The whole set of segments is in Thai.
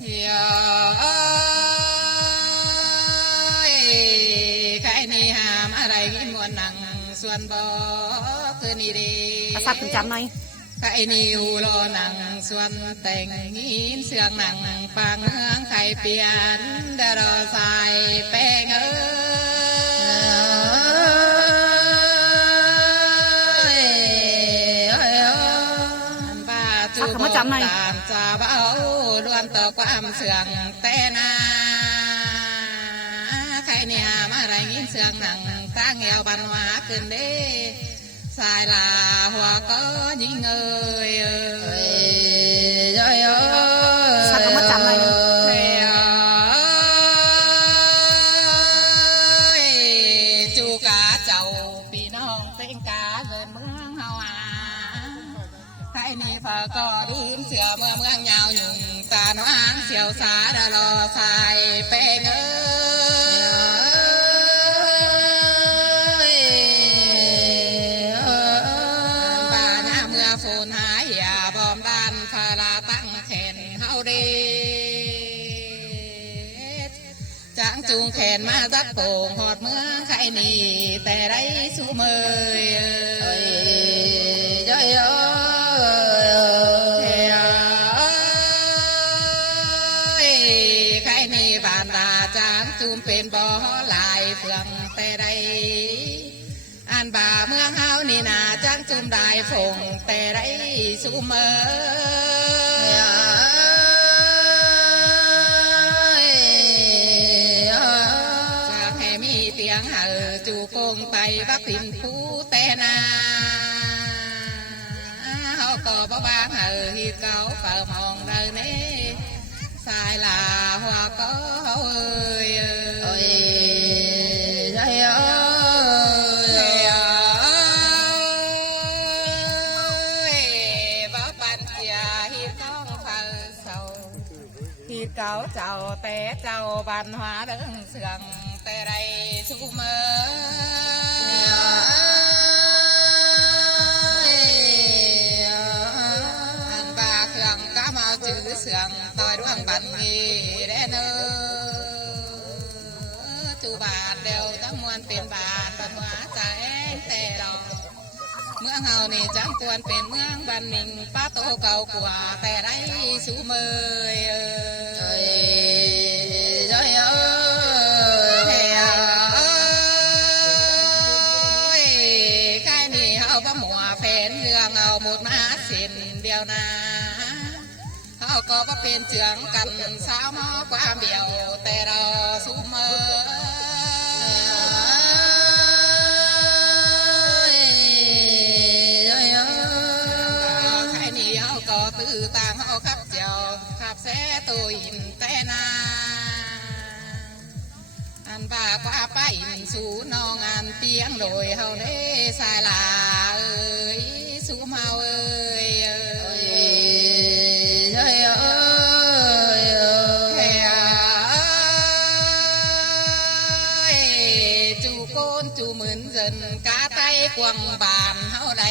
thì cái này hàm ở đây muôn nặng xuân bó cứ đi đi sắp phần trăm này cái niu lo nặng xuân tình nghìn sương nặng phang hương khai biển đã đò dài pe ngỡ sắp phần trăm này trà bão luôn tờ quam sương tê na khai nhà mà đây nghìn sương nặng ta nghèo văn hóaขึ้นเด้sai là hoa có những người ơi sắp phần trăm này chú cá chầu vì nó tên cá gần mương hao hay ni phở có đun sữa mưa mương nhào nhung ta nó ăn siêu xá đã lo xài pe ngơ phun hái à bom đan pha la tăng khen hao đi chẳng chung khen mà dắt phồng hột mưa khai nìแต่đây su mời trời ơi khai nì bàn đà chẳng chungเป็นบ่lại phượngแต่đâyอันบ่าเมืองเฮานี่นาจังจุ่มได้ฝงแต่ได้สุเมอจะให้มีเตียงจูโกงไตบักพินผู้แต่นาเฮาก็บ่บางฮีเก่าเฝ้ามองเดินนี้สายลาหัวก็เฮาเอ้ยcáo chào té chào bàn hóa đơn sườn té đây su mơ anh bà khương cá mau chữ sườn tôi đuông bận nghỉ để nơ chú bà đềuทั้งมวลเป็นบาทbàn hóa trái té đỏเมืองเฮานี่จังควรเป็นเมืองบันนิ่งป้าโตเก่ากว่าแต่ได้สูเมยcáiนี่เฮาก็หมัวแฟนเรื่องเอาหมดมาสิ้นเดียวนะเฮาก็บ่เป็นเจืองกันสาวหมอความเดียวแต่เราสูเมตื่ต่างเอาขับเจ้าขับแซ่ตัวอินแต่นาอันบ่าก็ไปสู่น้องอันเตียงโดยเฮาเด้สายลาเอ้ยสู่เฮาเอ้ยจูโกนจูเหมือนเดินกาไตกวงบานเฮาใด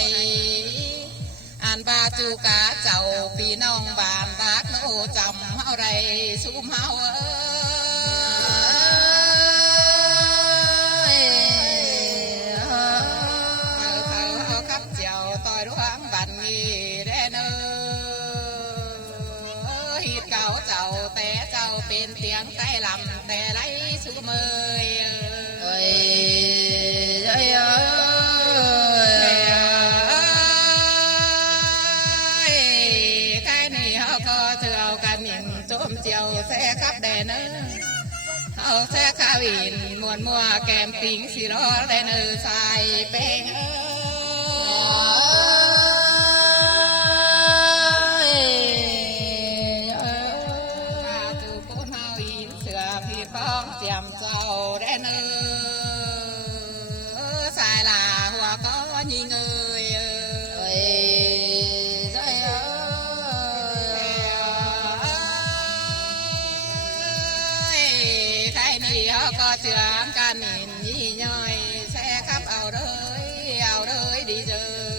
อันบาจูกาเจ้าพี่น้องบ้านรักโนจำเฮาไรสูมเฮาเฮาขับเจ้าต่อยร่วงบันงีแดนฮิตเก่าเจ้าแต่เจ้าเป็นเตียงใต้ลำแต่ไรสูเมยเจียวแซ่ขับแดนเอาแซ่ข้าวินมวนมัวแกมปิงสีล้อแดนใส่เป้งจูโกนเฮาอินเสือพี่ป้องเจียมเจ้าแดนสายลาหัวก็ยิงเอ้ยก็เชื่อกันnhìn nhoi sẽ khắp ao đời đi chơi